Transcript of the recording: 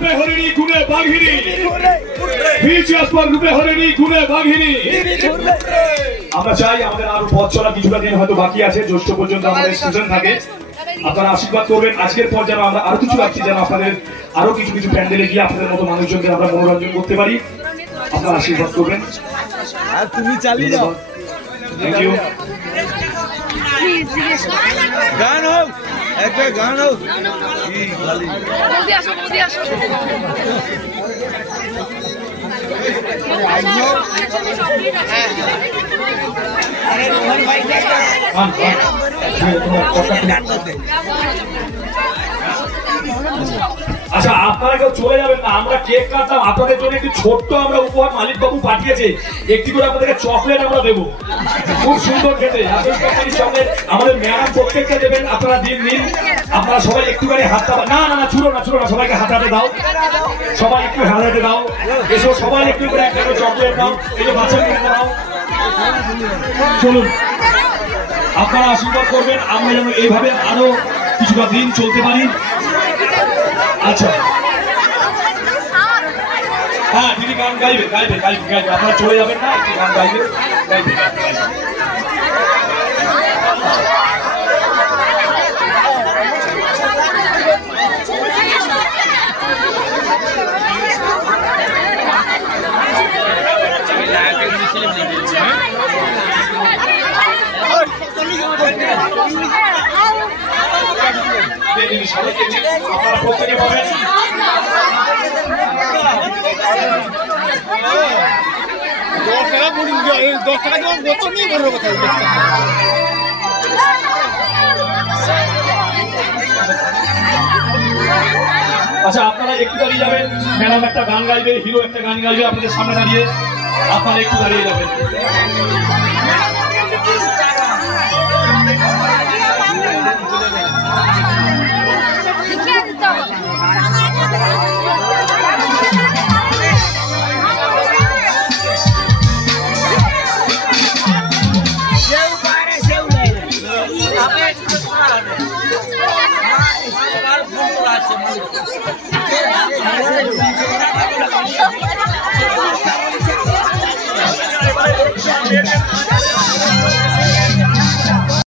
রূপে হরিণী গুণে বাঘিনী, বিজয়াস্পদ রূপে হরিণী গুণে বাঘিনী। আমরা চাই আমাদের আরো পথ চলা কিছুটা দিন হয়তো বাকি আছে, জ্যৈষ্ঠ পর্যন্ত আমাদের সিজন থাকে। আপনারা আশীর্বাদ করবেন আজকের পর যেন আমরা আরো কিছু রাখছি, যেন আপনাদের আরো কিছু কিছু প্যান্ডেলে গিয়ে আপনাদের মতো মানুষজনকে আমরা মনোরঞ্জন করতে পারি। আপনারা আশীর্বাদ করবেন। তুমি চালিয়ে যাও। Thank you. গান হোক, একটা গান হোক। আচ্ছা, আপনারা কেউ চলে যাবেন না, আমরা কেক কাটলাম আপনাদের জন্য। একটি ছোট্ট আমরা উপহার মালিক বাবু পাঠিয়েছে, একটি করে আপনাদেরকে চকলেট আমরা দেবো, খুব সুন্দর খেতে। চকলেট আমাদের ম্যাডাম প্রত্যেকটা দেবেন, আপনারা দিন নিন। আপনারা সবাই একটুখানি হাতটা, না না না ছুড়ো না, ছুড়ো না, সবাইকে হাতাতে দাও, সবাই একটু হাতাতে দাও। এসো সবাই একটু করে একটা করে চকলেট দাও, এই যে বাচ্চাকে দাও। চলুন, আপনারা আশীর্বাদ করবেন আমরা যেন এইভাবে আরো কিছুটা দিন চলতে পারি। আচ্ছা, হ্যাঁ দিদি গান গাইবে, গাইবে গাইবে গাইবে, আপনারা চলে যাবেন না, একটি গান গাইবে, গাইবে। আপনারা প্রত্যেকে পাবেন। আচ্ছা, আপনারা একটু দাঁড়িয়ে যাবেন, ম্যাডাম একটা গান গাইবে, হিরো একটা গান গাইবে আপনাদের সামনে দাঁড়িয়ে, আপনারা একটু দাঁড়িয়ে যাবেন। আছে